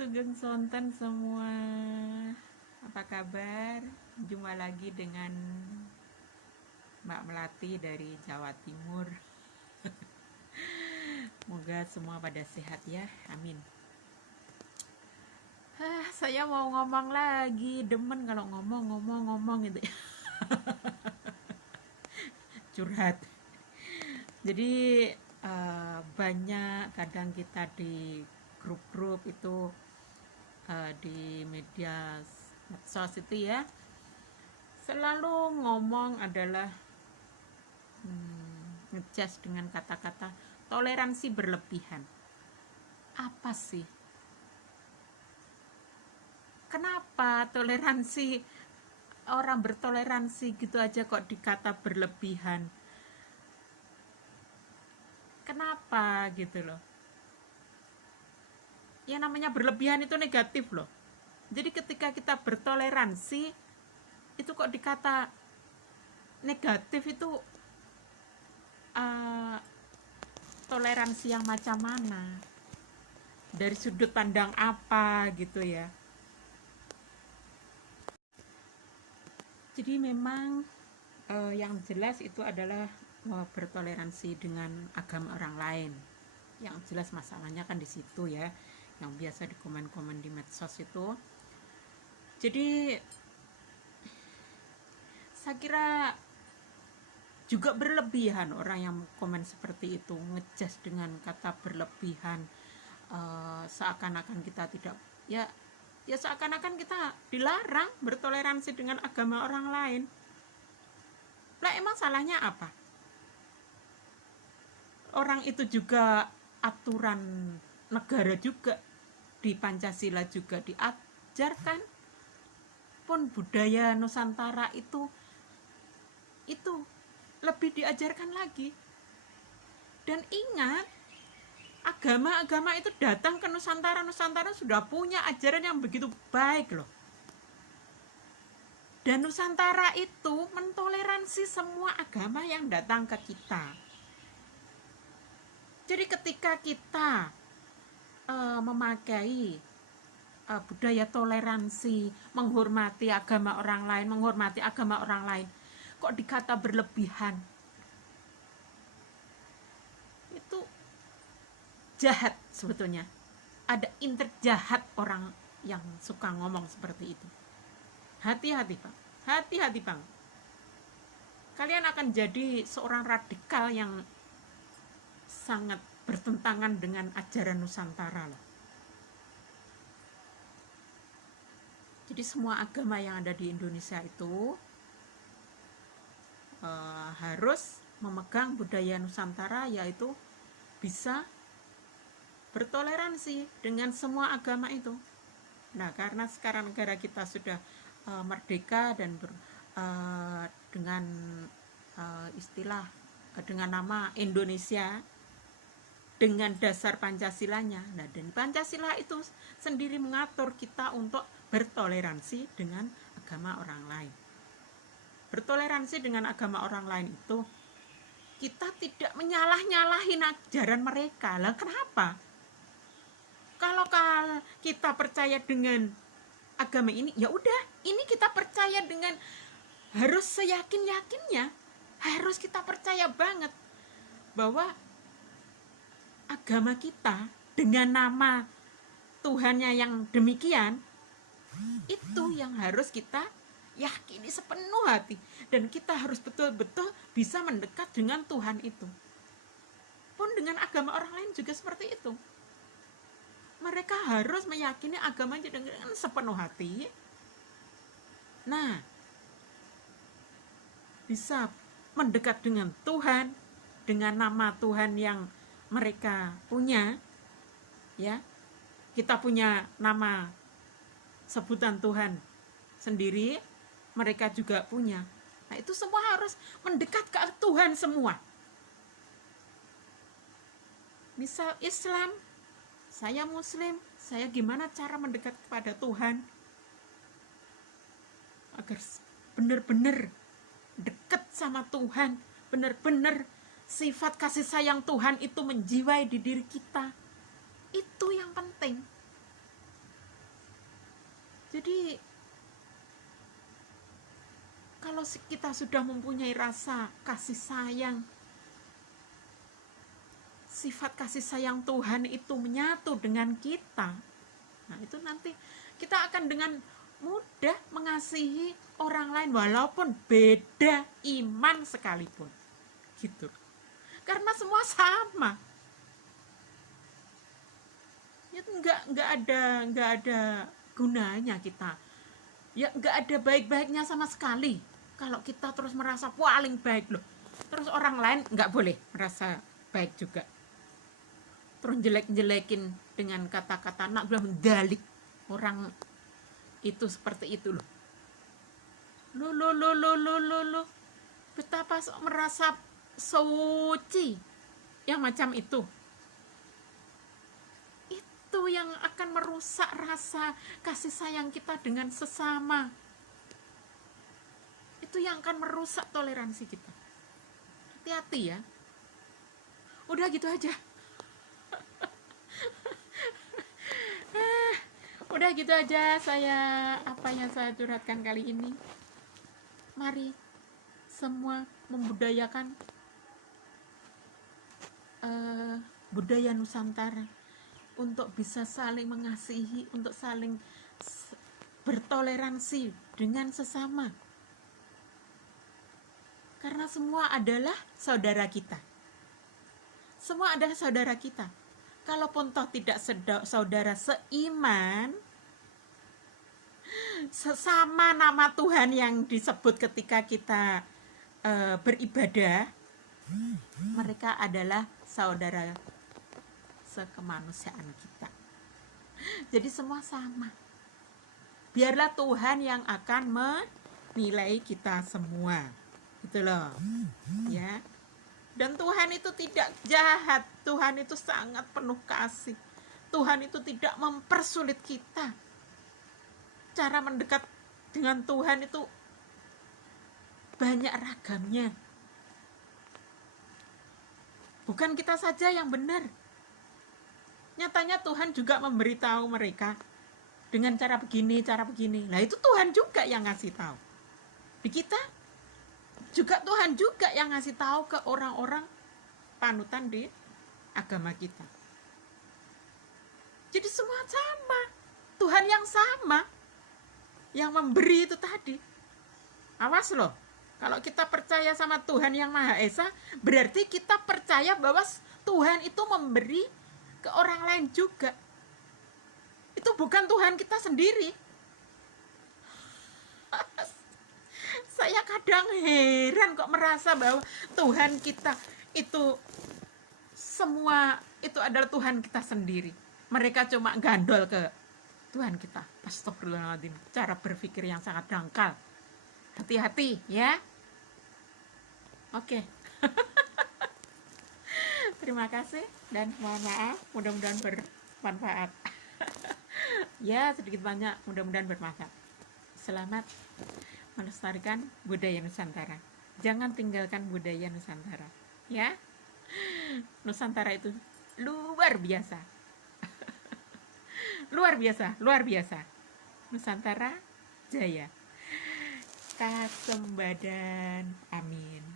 Sugeng Sonten semua, apa kabar? Jumpa lagi dengan Mbak Melati dari Jawa Timur. Semoga semua pada sehat ya, amin. Saya mau ngomong lagi, demen kalau ngomong gitu ya. Curhat. Jadi banyak kadang kita di grup-grup itu di media medsos itu ya, selalu ngomong adalah ngejudge dengan kata-kata toleransi berlebihan. Apa sih? Kenapa toleransi, orang bertoleransi gitu aja kok dikata berlebihan? Kenapa gitu loh? Ya namanya berlebihan itu negatif loh. Jadi ketika kita bertoleransi itu kok dikata negatif, itu toleransi yang macam mana? Dari sudut pandang apa gitu ya? Jadi memang yang jelas itu adalah bertoleransi dengan agama orang lain. Yang jelas masalahnya kan di situ ya, yang biasa di komen-komen di medsos itu. Jadi saya kira juga berlebihan orang yang komen seperti itu, ngejudge dengan kata berlebihan, seakan-akan kita tidak ya seakan-akan kita dilarang bertoleransi dengan agama orang lain. Lah emang salahnya apa? Orang itu juga aturan negara juga, di Pancasila juga diajarkan. Pun budaya Nusantara itu lebih diajarkan lagi. Dan ingat, agama-agama itu datang ke Nusantara sudah punya ajaran yang begitu baik loh. Dan Nusantara itu mentoleransi semua agama yang datang ke kita. Jadi ketika kita memakai budaya toleransi, menghormati agama orang lain, kok dikata berlebihan? Itu jahat sebetulnya. Ada jahat orang yang suka ngomong seperti itu. Hati-hati Bang, hati-hati Bang. Kalian akan jadi seorang radikal yang sangat bertentangan dengan ajaran Nusantara loh. Jadi semua agama yang ada di Indonesia itu harus memegang budaya Nusantara, yaitu bisa bertoleransi dengan semua agama itu. Nah, karena sekarang negara kita sudah merdeka dan dengan istilah dengan nama Indonesia, dengan dasar Pancasilanya. Nah, dan Pancasila itu sendiri mengatur kita untuk bertoleransi dengan agama orang lain. Bertoleransi dengan agama orang lain itu kita tidak menyalah-nyalahin ajaran mereka. Lah kenapa? Kalau kita percaya dengan agama ini, ya udah, ini kita percaya dengan harus seyakin-yakinnya, harus kita percaya banget bahwa agama kita dengan nama Tuhannya yang demikian, itu yang harus kita yakini sepenuh hati, dan kita harus betul-betul bisa mendekat dengan Tuhan itu. Pun dengan agama orang lain juga seperti itu. Mereka harus meyakini agamanya dengan sepenuh hati. Nah, bisa mendekat dengan Tuhan, dengan nama Tuhan yang mereka punya, ya. Kita punya nama sebutan Tuhan sendiri, mereka juga punya. Nah, itu semua harus mendekat ke Tuhan semua. Misal Islam, saya Muslim, saya gimana cara mendekat kepada Tuhan agar benar-benar dekat sama Tuhan, benar-benar sifat kasih sayang Tuhan itu menjiwai di diri kita. Itu yang penting. Jadi kalau kita sudah mempunyai rasa kasih sayang, sifat kasih sayang Tuhan itu menyatu dengan kita, nah itu nanti kita akan dengan mudah mengasihi orang lain walaupun beda iman sekalipun, gitu. Karena semua sama. Ya nggak ada gunanya kita. Ya nggak ada baik-baiknya sama sekali kalau kita terus merasa paling baik loh. Terus orang lain nggak boleh merasa baik juga. Terus jelek-jelekin dengan kata-kata nak bilang mendalik orang itu seperti itu loh. Loh. Betapa merasa suci yang macam itu. Itu yang akan merusak rasa kasih sayang kita dengan sesama. Itu yang akan merusak toleransi kita. Hati-hati ya. Udah gitu aja. Udah gitu aja apa yang saya curhatkan kali ini. Mari semua membudayakan budaya Nusantara untuk bisa saling mengasihi, untuk saling bertoleransi dengan sesama. Karena semua adalah saudara kita. Semua adalah saudara kita. Kalaupun toh tidak saudara seiman, sesama nama Tuhan yang disebut ketika kita beribadah, mereka adalah saudara sekemanusiaan kita. Jadi semua sama. Biarlah Tuhan yang akan menilai kita semua. Gitu loh. Ya. Dan Tuhan itu tidak jahat. Tuhan itu sangat penuh kasih. Tuhan itu tidak mempersulit kita. Cara mendekat dengan Tuhan itu banyak ragamnya. Bukan kita saja yang benar. Nyatanya Tuhan juga memberitahu mereka dengan cara begini. Nah itu Tuhan juga yang ngasih tahu. Di kita juga Tuhan juga yang ngasih tahu ke orang-orang panutan di agama kita. Jadi semua sama. Tuhan yang sama yang memberi itu tadi. Awas loh. Kalau kita percaya sama Tuhan yang Maha Esa, berarti kita percaya bahwa Tuhan itu memberi ke orang lain juga. Itu bukan Tuhan kita sendiri. Saya kadang heran kok merasa bahwa Tuhan kita itu semua itu adalah Tuhan kita sendiri. Mereka cuma gandol ke Tuhan kita. Astagfirullahaladzim. Cara berpikir yang sangat dangkal. Hati-hati ya. Oke. Terima kasih dan mohon maaf. Mudah-mudahan bermanfaat. Ya sedikit banyak mudah-mudahan bermanfaat. Selamat melestarikan budaya Nusantara. Jangan tinggalkan budaya Nusantara, ya. Nusantara itu luar biasa. luar biasa. Nusantara jaya. Kasembadan. Amin.